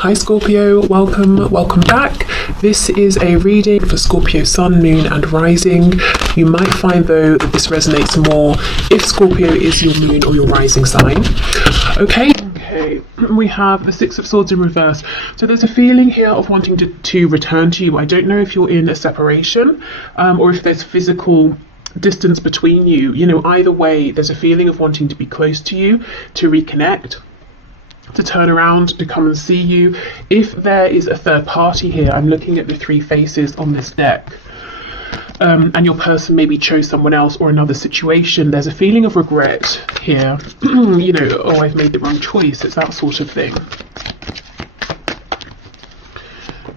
Hi Scorpio, welcome back. This is a reading for Scorpio Sun, Moon and Rising. You might find though that this resonates more if Scorpio is your moon or your rising sign. Okay, we have the Six of Swords in reverse. So there's a feeling here of wanting to return to you. I don't know if you're in a separation or if there's physical distance between you. You know, either way, there's a feeling of wanting to be close to you, to reconnect, to turn around, to come and see you. If there is a third party here, I'm looking at the three faces on this deck, and your person maybe chose someone else or another situation, there's a feeling of regret here. You know, oh, I've made the wrong choice. It's that sort of thing.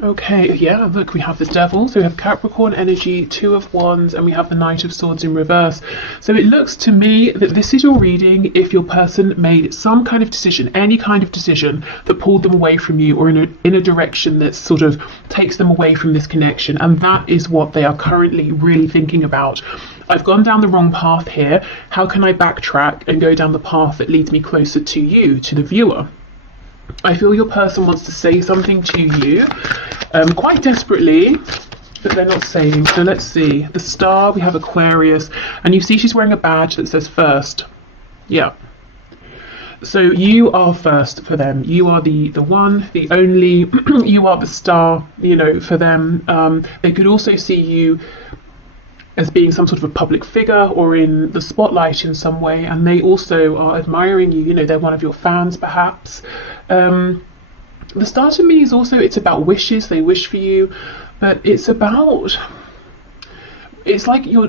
Okay, yeah, look, we have the Devil, so we have Capricorn energy, Two of Wands, and we have the Knight of Swords in reverse. So it looks to me that this is your reading if your person made some kind of decision, any kind of decision that pulled them away from you or in a direction that sort of takes them away from this connection, and that is what they are currently really thinking about. I've gone down the wrong path here. How can I backtrack and go down the path that leads me closer to you, to the viewer? I feel your person wants to say something to you quite desperately, but they're not saying. So let's see. The Star, we have Aquarius, and you see she's wearing a badge that says first. Yeah. So you are first for them. You are the one, the only. You are the star, you know, for them. They could also see you as being some sort of a public figure or in the spotlight in some way, and they also are admiring you. You know, they're one of your fans perhaps. The Star to me is also, it's about wishes. They wish for you, but it's like your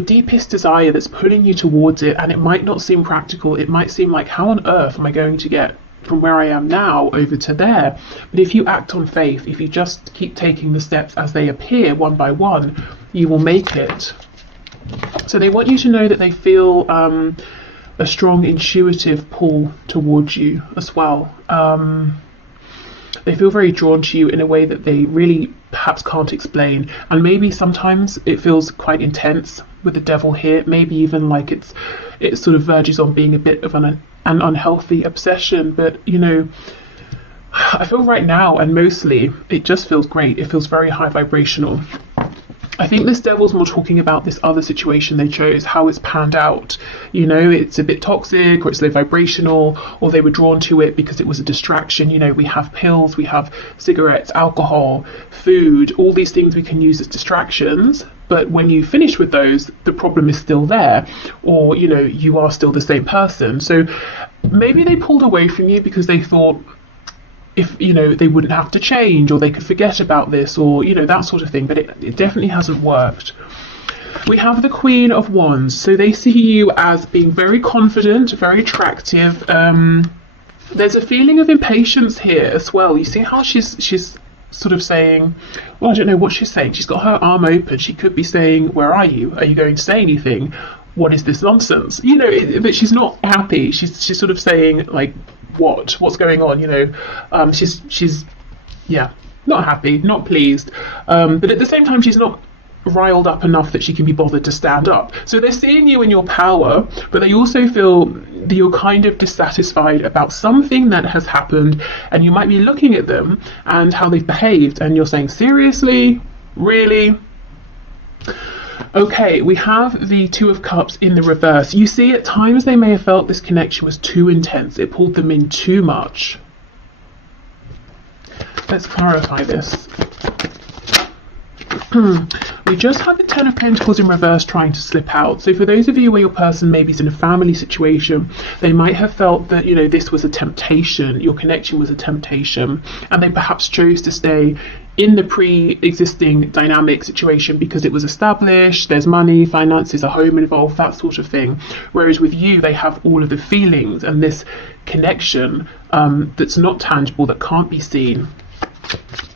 deepest desire that's pulling you towards it, and it might not seem practical. It might seem like, how on earth am I going to get from where I am now over to there? But if you act on faith, if you just keep taking the steps as they appear one by one, you will make it. So they want you to know that they feel a strong intuitive pull towards you as well. They feel very drawn to you in a way that they really perhaps can't explain, and maybe sometimes it feels quite intense with the Devil here. Maybe even like it sort of verges on being a bit of an unhealthy obsession. But you know, I feel right now, and mostly, it just feels great. It feels very high vibrational. I think this Devil's more talking about this other situation they chose, how it's panned out. You know, it's a bit toxic, or it's low vibrational, or they were drawn to it because it was a distraction. You know, we have pills, we have cigarettes, alcohol, food, all these things we can use as distractions. But when you finish with those, the problem is still there, or, you know, you are still the same person. So maybe they pulled away from you because they thought, if, you know, they wouldn't have to change, or they could forget about this, or, you know, that sort of thing. But it definitely hasn't worked. We have the Queen of Wands. So they see you as being very confident, very attractive. There's a feeling of impatience here as well. You see how she's sort of saying, well, I don't know what she's saying. She's got her arm open. She could be saying, where are you? Are you going to say anything? What is this nonsense? You know, but she's not happy. She's sort of saying, like, what's going on? You know, she's yeah, not happy, not pleased, but at the same time she's not riled up enough that she can be bothered to stand up. So they're seeing you in your power, but they also feel that you're kind of dissatisfied about something that has happened, and you might be looking at them and how they've behaved, and you're saying, seriously, really? Okay, we have the Two of Cups in the reverse. You see, at times they may have felt this connection was too intense. It pulled them in too much. Let's clarify this. We just have the Ten of Pentacles in reverse trying to slip out. So for those of you where your person maybe is in a family situation, they might have felt that, you know, this was a temptation, your connection was a temptation, and they perhaps chose to stay in the pre-existing dynamic situation because it was established, there's money, finances, a home involved, that sort of thing. Whereas with you, they have all of the feelings and this connection that's not tangible, that can't be seen.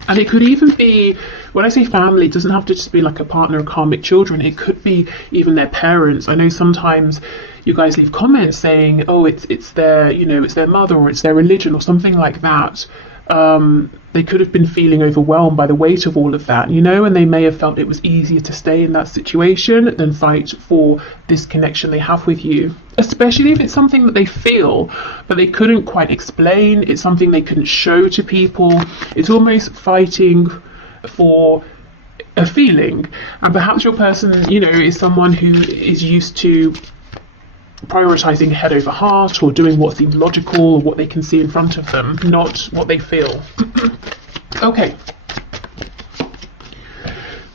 And it could even be, when I say family, it doesn't have to just be like a partner or karmic children. It could be even their parents. I know sometimes you guys leave comments saying, oh, it's their, you know, it's their mother, or it's their religion, or something like that. They could have been feeling overwhelmed by the weight of all of that, you know, and they may have felt it was easier to stay in that situation than fight for this connection they have with you, especially if it's something that they feel but they couldn't quite explain. It's something they couldn't show to people. It's almost fighting for a feeling, and perhaps your person, you know, is someone who is used to prioritizing head over heart, or doing what seems logical or what they can see in front of them, not what they feel. Okay,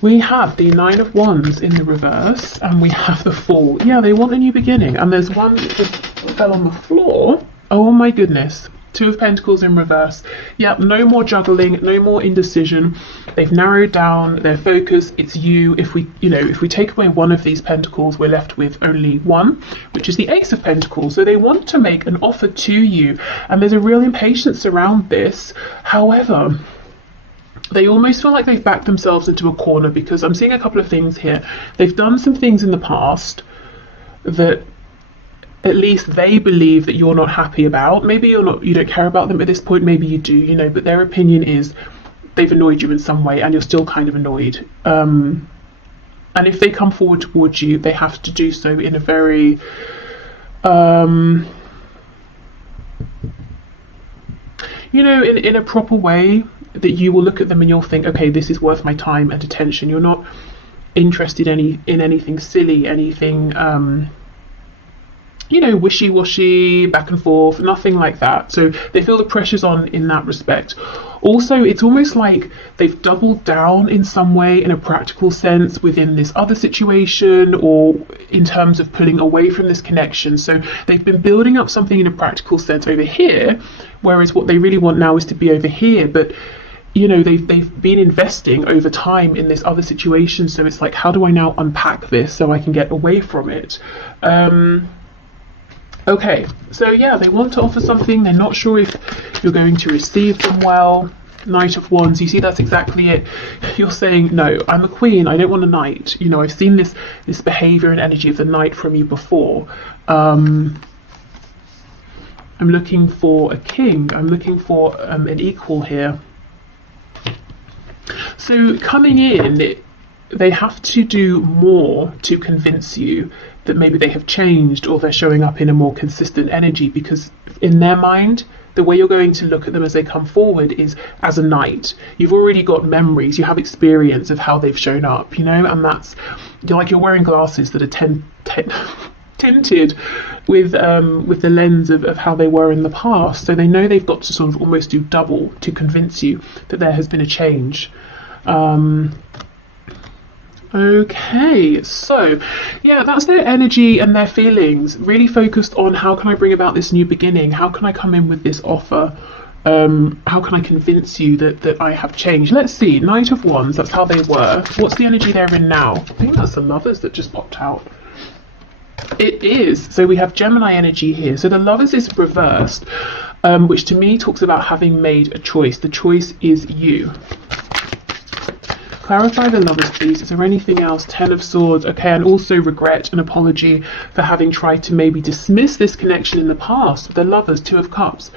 we have the Nine of Wands in the reverse, and we have the Fool. Yeah, they want a new beginning, and there's one that just fell on the floor. Oh my goodness. Two of Pentacles in reverse. Yeah, no more juggling, no more indecision. They've narrowed down their focus. It's you. If we take away one of these pentacles, we're left with only one, which is the Ace of Pentacles. So they want to make an offer to you, and there's a real impatience around this. However, they almost feel like they've backed themselves into a corner, because I'm seeing a couple of things here. They've done some things in the past that at least they believe that you're not happy about. Maybe you don't care about them at this point, maybe you do, you know, but their opinion is they've annoyed you in some way and you're still kind of annoyed. And if they come forward towards you, they have to do so in a very you know, in a proper way, that you will look at them and you'll think, okay, this is worth my time and attention. You're not interested in anything silly, anything you know, wishy-washy, back and forth, nothing like that. So they feel the pressure's on in that respect. Also, it's almost like they've doubled down in some way, in a practical sense, within this other situation, or in terms of pulling away from this connection. So they've been building up something in a practical sense over here, whereas what they really want now is to be over here. But you know, they've been investing over time in this other situation. So it's like, how do I now unpack this so I can get away from it? Okay, so yeah, they want to offer something. They're not sure if you're going to receive them well. Knight of Wands, you see, that's exactly it. You're saying, no, I'm a queen, I don't want a knight. You know, I've seen this behavior and energy of the knight from you before. I'm looking for a king. I'm looking for an equal here. So coming in, they have to do more to convince you that maybe they have changed, or they're showing up in a more consistent energy, because in their mind, the way you're going to look at them as they come forward is as a knight. You've already got memories, you have experience of how they've shown up, you know, and that's, you're wearing glasses that are tinted with the lens of how they were in the past. So they know they've got to sort of almost do double to convince you that there has been a change. Okay, so yeah, that's their energy and their feelings, really focused on how can I bring about this new beginning, how can I come in with this offer, how can I convince you that I have changed. Let's see, Knight of Wands, that's how they were. What's the energy they're in now? I think that's the Lovers that just popped out. It is. So we have Gemini energy here. So the Lovers is reversed, which to me talks about having made a choice. The choice is you. Clarify the Lovers, please. Is there anything else? Ten of Swords. Okay, and also regret and apology for having tried to maybe dismiss this connection in the past. The Lovers, Two of Cups.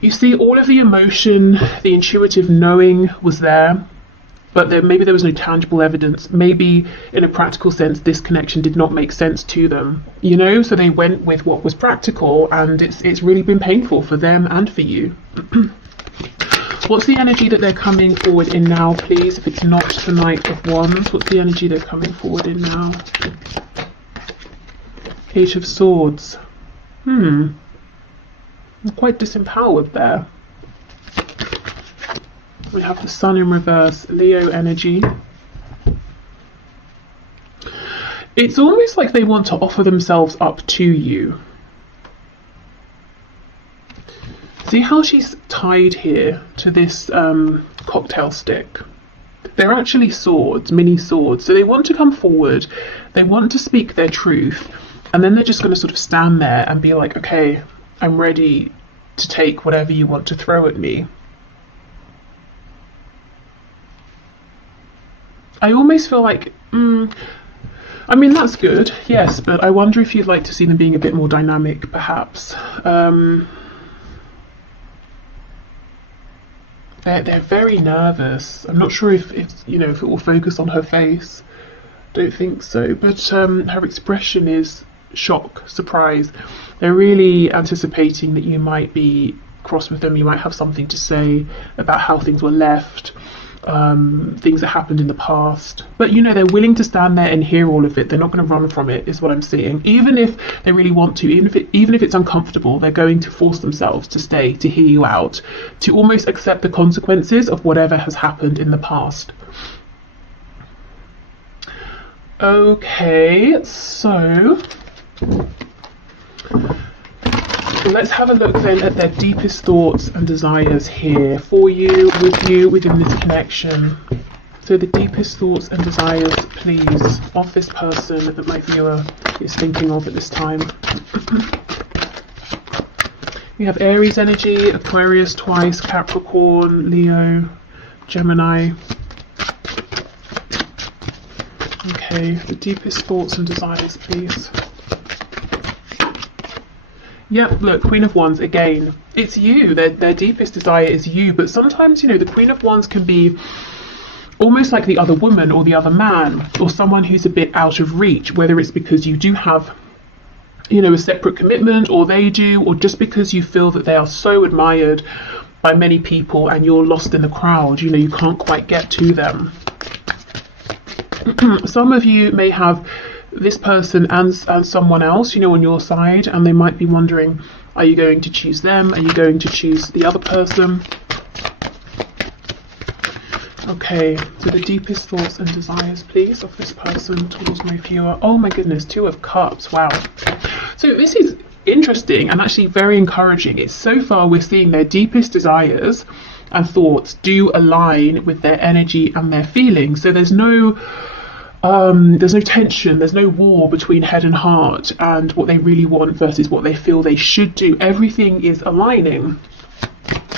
You see, all of the emotion, the intuitive knowing was there, but maybe there was no tangible evidence. Maybe in a practical sense, this connection did not make sense to them, you know, so they went with what was practical, and it's really been painful for them and for you. What's the energy that they're coming forward in now, please? If it's not the Knight of Wands, what's the energy they're coming forward in now? Eight of Swords. I'm quite disempowered there. We have the Sun in reverse, Leo energy. It's almost like they want to offer themselves up to you. See how she's tied here to this cocktail stick? They're actually swords, mini swords. So they want to come forward, they want to speak their truth, and then they're just going to sort of stand there and be like, okay, I'm ready to take whatever you want to throw at me. I almost feel like, I mean, that's good, yes, but I wonder if you'd like to see them being a bit more dynamic, perhaps. they're very nervous. I'm not sure if you know, if it will focus on her face. Don't think so, but her expression is shock, surprise. They're really anticipating that you might be cross with them. You might have something to say about how things were left, things that happened in the past. But you know, they're willing to stand there and hear all of it. They're not going to run from it, is what I'm seeing. Even if they really want to, even if it's uncomfortable, they're going to force themselves to stay, to hear you out, to almost accept the consequences of whatever has happened in the past. Okay, so let's have a look then at their deepest thoughts and desires here for you, with you, within this connection. So the deepest thoughts and desires, please, of this person that my viewer is thinking of at this time. We have Aries energy, Aquarius twice, Capricorn, Leo, Gemini. Okay, the deepest thoughts and desires, please. Yep, look, Queen of Wands again. It's you. Their deepest desire is you. But sometimes, you know, the Queen of Wands can be almost like the other woman or the other man, or someone who's a bit out of reach, whether it's because you do have, you know, a separate commitment, or they do, or just because you feel that they are so admired by many people and you're lost in the crowd. You know, you can't quite get to them. Some of you may have this person and someone else, you know, on your side, and they might be wondering, are you going to choose them? Are you going to choose the other person? Okay, so the deepest thoughts and desires, please, of this person towards my viewer. Oh my goodness, 2 of Cups, wow. So this is interesting and actually very encouraging. It's so far we're seeing their deepest desires and thoughts do align with their energy and their feelings. So there's no tension, there's no war between head and heart and what they really want versus what they feel they should do. Everything is aligning.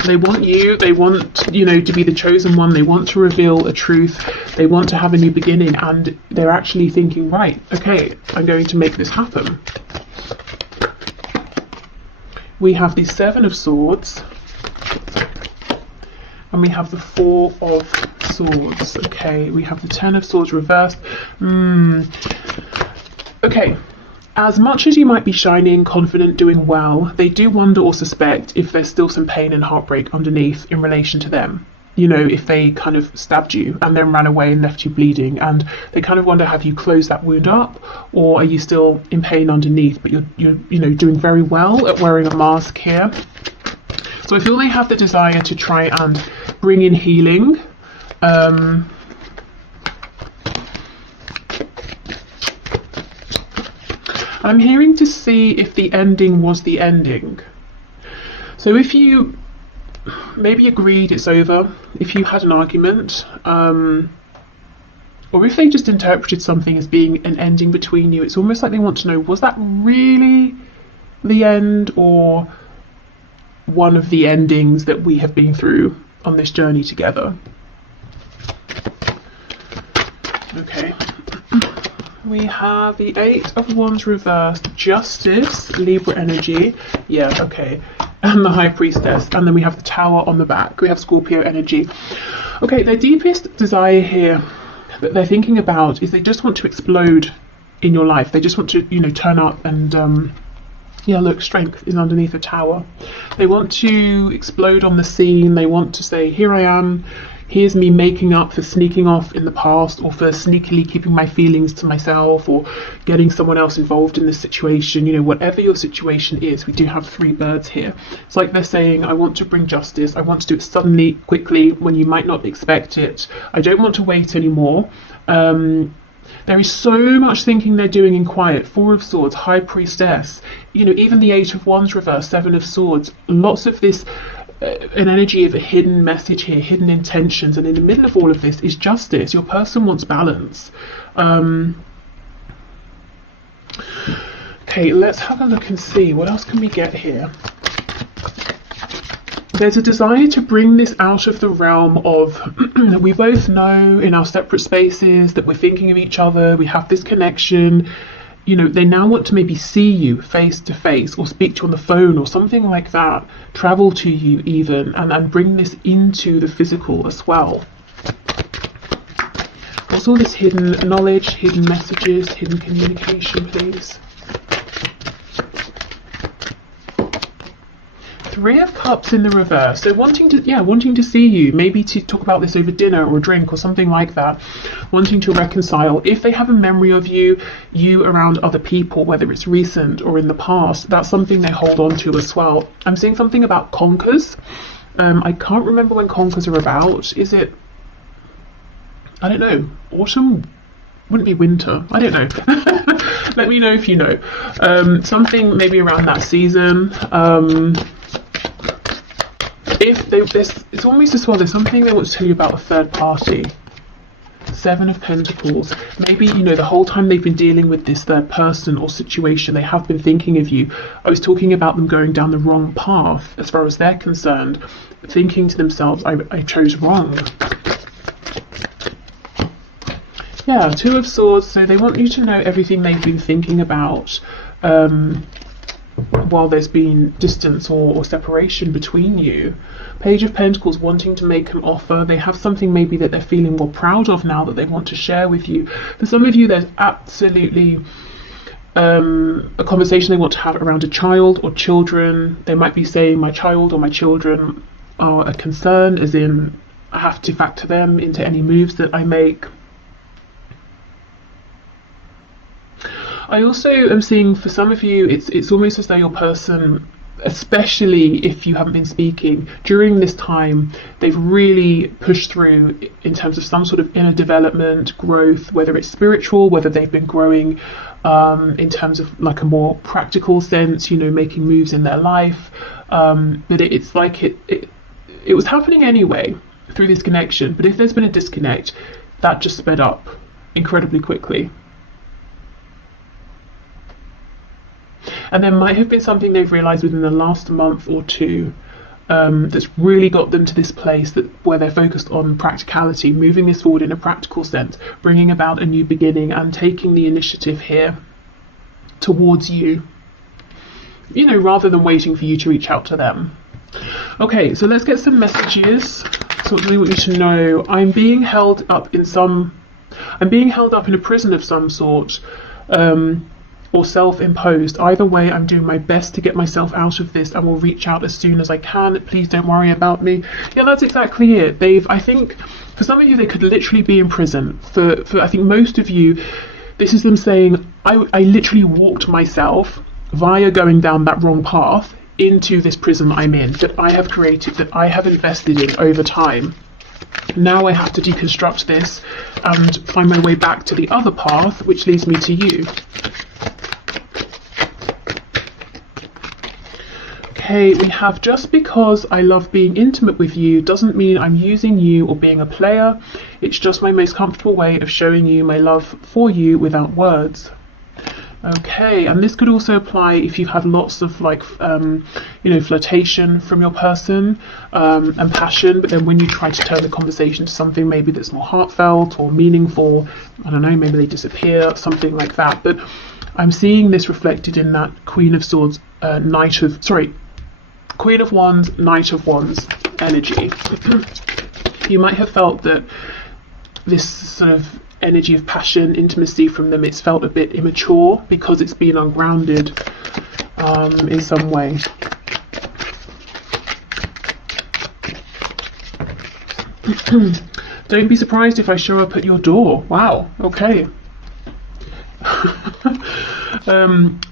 They want you, they want, you know, to be the chosen one, they want to reveal a truth, they want to have a new beginning, and they're actually thinking, right, okay, I'm going to make this happen. We have the 7 of Swords, and we have the 4 of Swords. Okay, we have the 10 of Swords reversed. Okay, as much as you might be shining, confident, doing well, they do wonder or suspect if there's still some pain and heartbreak underneath in relation to them. You know, if they kind of stabbed you and then ran away and left you bleeding, and they kind of wonder, have you closed that wound up, or are you still in pain underneath, but you're you know, doing very well at wearing a mask here. So I feel they have the desire to try and bring in healing. I'm hearing to see if the ending was the ending. So if you maybe agreed it's over, if you had an argument, or if they just interpreted something as being an ending between you, it's almost like they want to know, was that really the end, or one of the endings that we have been through on this journey together? Okay. We have the 8 of Wands reversed, Justice, Libra energy, yeah, okay, and the High Priestess, and then we have the Tower on the back. We have Scorpio energy. Okay, their deepest desire here that they're thinking about is they just want to explode in your life. They just want to, you know, turn up and yeah, look, Strength is underneath the Tower. They want to explode on the scene. They want to say, here I am. Here's me making up for sneaking off in the past, or for sneakily keeping my feelings to myself, or getting someone else involved in this situation. You know, whatever your situation is, we do have 3 birds here. It's like they're saying, I want to bring justice. I want to do it suddenly, quickly, when you might not expect it. I don't want to wait anymore. There is so much thinking they're doing in quiet. 4 of Swords, High Priestess. You know, even the 8 of Wands reversed, 7 of Swords. Lots of this, an energy of a hidden message here, hidden intentions, and in the middle of all of this is justice. Your person wants balance. Okay, let's have a look and see what else can we get here. There's a desire to bring this out of the realm of that we both know in our separate spaces, that we're thinking of each other, we have this connection. you know, they now want to maybe see you face to face or speak to you on the phone or something like that, travel to you even, and bring this into the physical as well. What's all this hidden knowledge, hidden messages, hidden communication, please? Three of Cups in the reverse. So wanting to see you, maybe to talk about this over dinner or a drink or something like that, wanting to reconcile. If they have a memory of you around other people, whether it's recent or in the past, that's something they hold on to as well. I'm seeing something about conkers. I can't remember when conkers are about. Is it, I don't know, autumn? Wouldn't be winter. I don't know. Let me know if you know. Something maybe around that season. It's almost as well, there's something they want to tell you about a third party. Seven of Pentacles. Maybe, you know, the whole time they've been dealing with this third person or situation, they have been thinking of you. I was talking about them going down the wrong path as far as they're concerned, thinking to themselves, I chose wrong. Yeah, Two of Swords. So they want you to know everything they've been thinking about while there's been distance or separation between you. Page of Pentacles, wanting to make an offer. They have something maybe that they're feeling more proud of now that they want to share with you. For some of you, there's absolutely a conversation they want to have around a child or children. They might be saying, my child or my children are a concern, as in I have to factor them into any moves that I make. I also am seeing for some of you, it's almost as though your person, especially if you haven't been speaking, during this time, they've really pushed through in terms of some sort of inner development, growth, whether it's spiritual, whether they've been growing in terms of like a more practical sense, you know, making moves in their life. But it's like it was happening anyway through this connection. But if there's been a disconnect, that just sped up incredibly quickly. And there might have been something they've realised within the last month or two that's really got them to this place where they're focused on practicality, moving this forward in a practical sense, bringing about a new beginning and taking the initiative here towards you, you know, rather than waiting for you to reach out to them. Okay, so let's get some messages. So what do we want you to know? I'm being held up in a prison of some sort. Or self-imposed. Either way, I'm doing my best to get myself out of this and will reach out as soon as I can. Please don't worry about me. Yeah, that's exactly it. I think for some of you, they could literally be in prison. For I think most of you, this is them saying, I literally walked myself via going down that wrong path into this prison I'm in, that I have created, that I have invested in over time. Now I have to deconstruct this and find my way back to the other path, which leads me to you. Okay, we have, just because I love being intimate with you doesn't mean I'm using you or being a player. It's just my most comfortable way of showing you my love for you without words. Okay, and this could also apply if you have lots of like, you know, flirtation from your person and passion, but then when you try to turn the conversation to something maybe that's more heartfelt or meaningful, I don't know, maybe they disappear, something like that. But I'm seeing this reflected in that Queen of Swords, Queen of Wands, Knight of Wands energy. You might have felt that this sort of energy of passion, intimacy from them, it's felt a bit immature because it's been ungrounded in some way. Don't be surprised if I show up at your door. Wow, okay.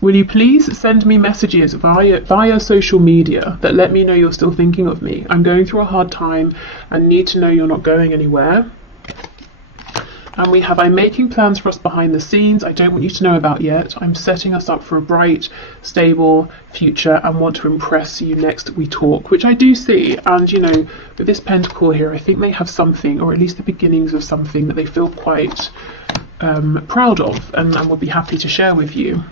Will you please send me messages via social media that let me know you're still thinking of me? I'm going through a hard time and need to know you're not going anywhere. And we have, I'm making plans for us behind the scenes I don't want you to know about yet. I'm setting us up for a bright, stable future and want to impress you next we talk, which I do see. And, you know, with this pentacle here, I think they have something, or at least the beginnings of something that they feel quite proud of and would be happy to share with you.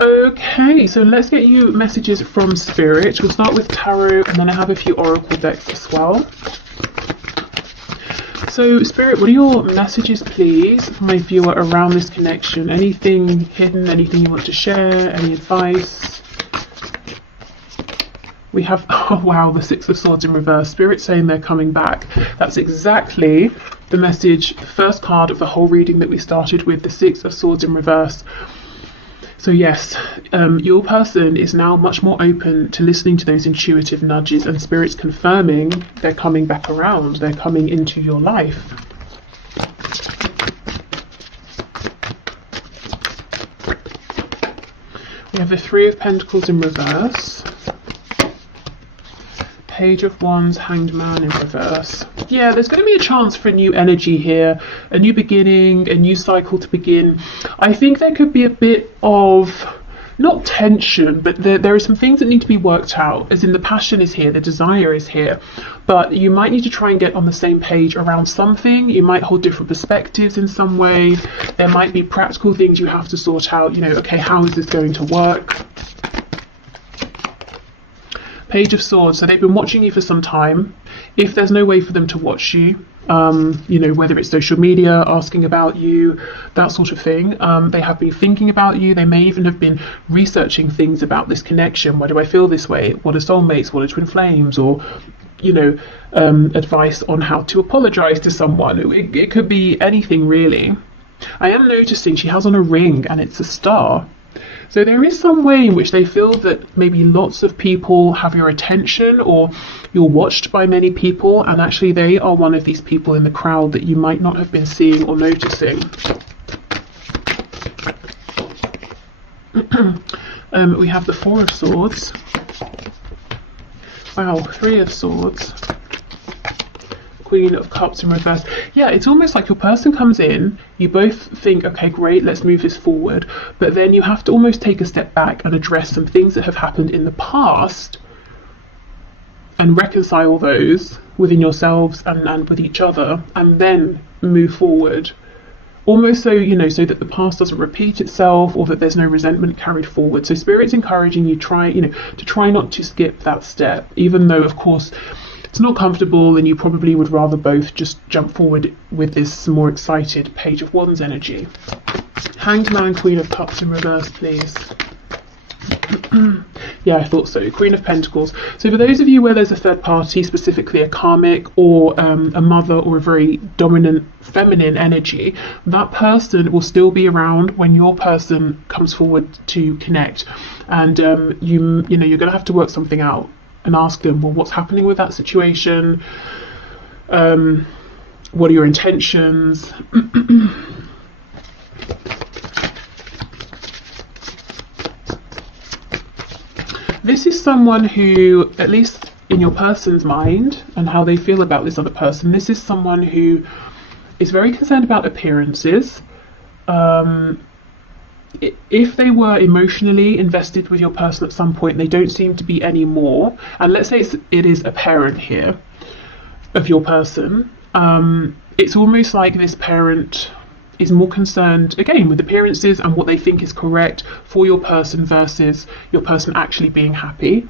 Okay, so let's get you messages from Spirit. We'll start with Tarot and then I have a few Oracle decks as well. So, Spirit, what are your messages, please, for my viewer around this connection? Anything hidden, anything you want to share, any advice? We have, oh wow, the Six of Swords in reverse. Spirit saying they're coming back. That's exactly the message, the first card of the whole reading that we started with, the Six of Swords in reverse. So yes, your person is now much more open to listening to those intuitive nudges, and Spirit's confirming they're coming back around, they're coming into your life. We have the Three of Pentacles in reverse. Page of Wands, Hanged Man in reverse. Yeah, there's going to be a chance for a new energy here, a new beginning, a new cycle to begin. I think there could be a bit of, not tension, but there are some things that need to be worked out, as in the passion is here, the desire is here, but you might need to try and get on the same page around something. You might hold different perspectives in some way. There might be practical things you have to sort out, you know, okay, how is this going to work? Page of Swords, so they've been watching you for some time. If there's no way for them to watch you, you know, whether it's social media, asking about you, that sort of thing, they have been thinking about you. They may even have been researching things about this connection. Why do I feel this way? What are soulmates? What are twin flames? Or, you know, advice on how to apologize to someone. It could be anything, really. I am noticing she has on a ring and it's a star. So there is some way in which they feel that maybe lots of people have your attention, or you're watched by many people, and actually they are one of these people in the crowd that you might not have been seeing or noticing. We have the Four of Swords. Wow, Three of Swords. Queen of Cups in reverse. Yeah, it's almost like your person comes in, you both think, okay, great, let's move this forward, but then you have to almost take a step back and address some things that have happened in the past and reconcile those within yourselves and with each other, and then move forward. Almost so, you know, so that the past doesn't repeat itself, or that there's no resentment carried forward. So Spirit's encouraging you to try not to skip that step, even though, of course, it's not comfortable, and you probably would rather both just jump forward with this more excited Page of Wands energy. Hanged Man, Queen of Cups in reverse, please. Yeah, I thought so. Queen of Pentacles. So for those of you where there's a third party, specifically a karmic or a mother or a very dominant feminine energy, that person will still be around when your person comes forward to connect. And you know, you're going to have to work something out and ask them, well, what's happening with that situation? What are your intentions? This is someone who, at least in your person's mind and how they feel about this other person, this is someone who is very concerned about appearances. If they were emotionally invested with your person at some point, they don't seem to be anymore. And let's say it is a parent here of your person. It's almost like this parent is more concerned, again, with appearances and what they think is correct for your person versus your person actually being happy.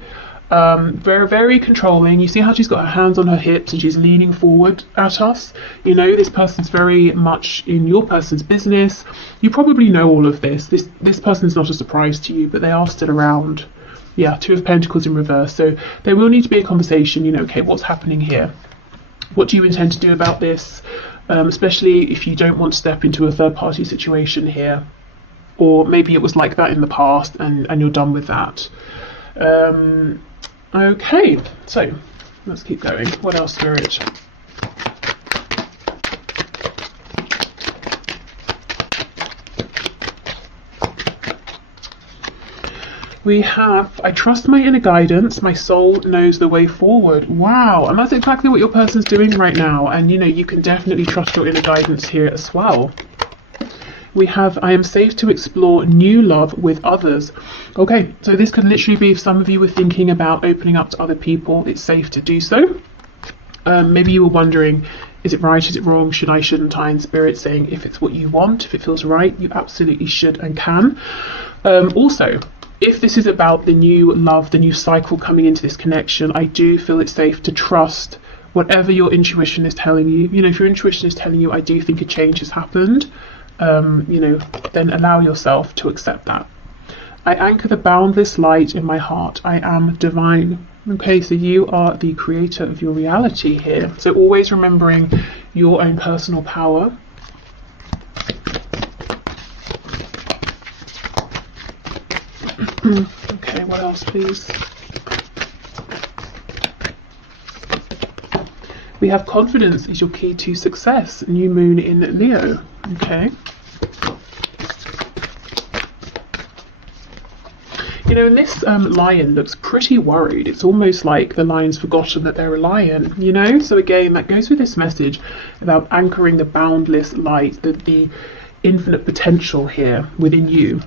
Very, very controlling. You see how she's got her hands on her hips and she's leaning forward at us. You know, this person's very much in your person's business. You probably know all of this. This person's not a surprise to you, but they are still around. Yeah, Two of Pentacles in reverse. So there will need to be a conversation, you know, okay, what's happening here? What do you intend to do about this? Especially if you don't want to step into a third party situation here. Or maybe it was like that in the past and you're done with that. Okay, so let's keep going. What else, Spirit? We have, I trust my inner guidance, my soul knows the way forward. Wow, and that's exactly what your person's doing right now. And you know, you can definitely trust your inner guidance here as well. We have, I am safe to explore new love with others. Okay, so this could literally be if some of you were thinking about opening up to other people, it's safe to do so. Maybe you were wondering, is it right, is it wrong, should I, shouldn't I? And Spirit saying, if it's what you want, if it feels right, you absolutely should and can. Also, if this is about the new love, the new cycle coming into this connection, I do feel it's safe to trust whatever your intuition is telling you. You know, if your intuition is telling you, I do think a change has happened, you know, then allow yourself to accept that. I anchor the boundless light in my heart. I am divine. Okay, so you are the creator of your reality here. So always remembering your own personal power. Okay, what else, please? We have confidence is your key to success. New moon in Leo. Okay. You know, and this lion looks pretty worried. It's almost like the lion's forgotten that they're a lion, you know? So again, that goes with this message about anchoring the boundless light, the infinite potential here within you.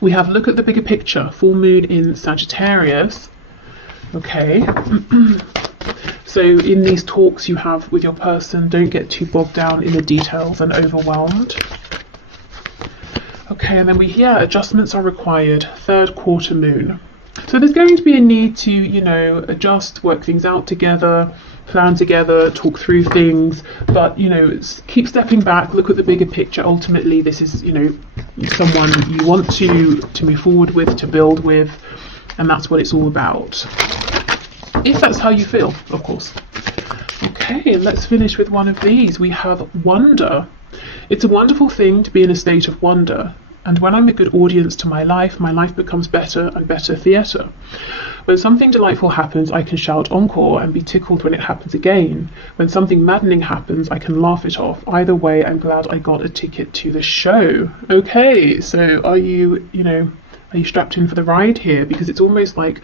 We have look at the bigger picture, full moon in Sagittarius. Okay. So in these talks you have with your person, don't get too bogged down in the details and overwhelmed. Okay, and then adjustments are required, third quarter moon. So there's going to be a need to, you know, adjust, work things out together, plan together, talk through things, but, you know, keep stepping back, look at the bigger picture. Ultimately, this is, you know, someone you want to move forward with, to build with, and that's what it's all about. If that's how you feel, of course. Okay, let's finish with one of these. We have wonder. It's a wonderful thing to be in a state of wonder, and when I'm a good audience to my life becomes better and better theatre. When something delightful happens, I can shout encore and be tickled when it happens again. When something maddening happens, I can laugh it off. Either way, I'm glad I got a ticket to the show. Okay, so are you strapped in for the ride here? Because it's almost like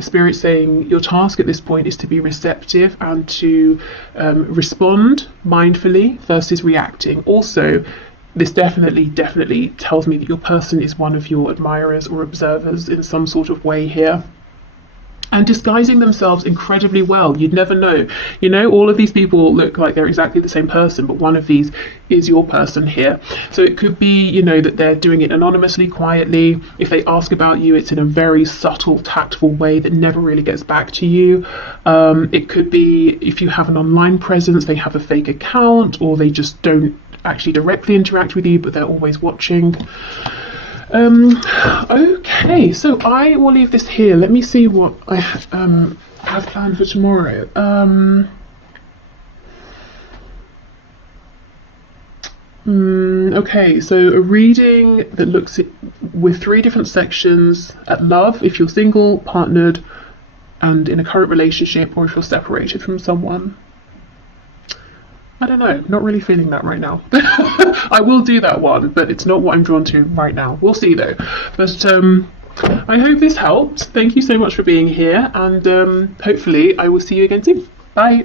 Spirit saying your task at this point is to be receptive and to respond mindfully versus reacting. Also, this definitely tells me that your person is one of your admirers or observers in some sort of way here, and disguising themselves incredibly well. You'd never know. You know, all of these people look like they're exactly the same person, but one of these is your person here. So it could be, you know, that they're doing it anonymously, quietly. If they ask about you, it's in a very subtle, tactful way that never really gets back to you. It could be, if you have an online presence, they have a fake account, or they just don't actually directly interact with you, but they're always watching. Okay, so I will leave this here. Let me see what I have planned for tomorrow. Okay, so a reading that looks at, with 3 different sections, at love, if you're single, partnered, and in a current relationship, or if you're separated from someone. I don't know, not really feeling that right now. I will do that one, but it's not what I'm drawn to right now. We'll see though. But I hope this helped. Thank you so much for being here, and hopefully I will see you again soon. Bye.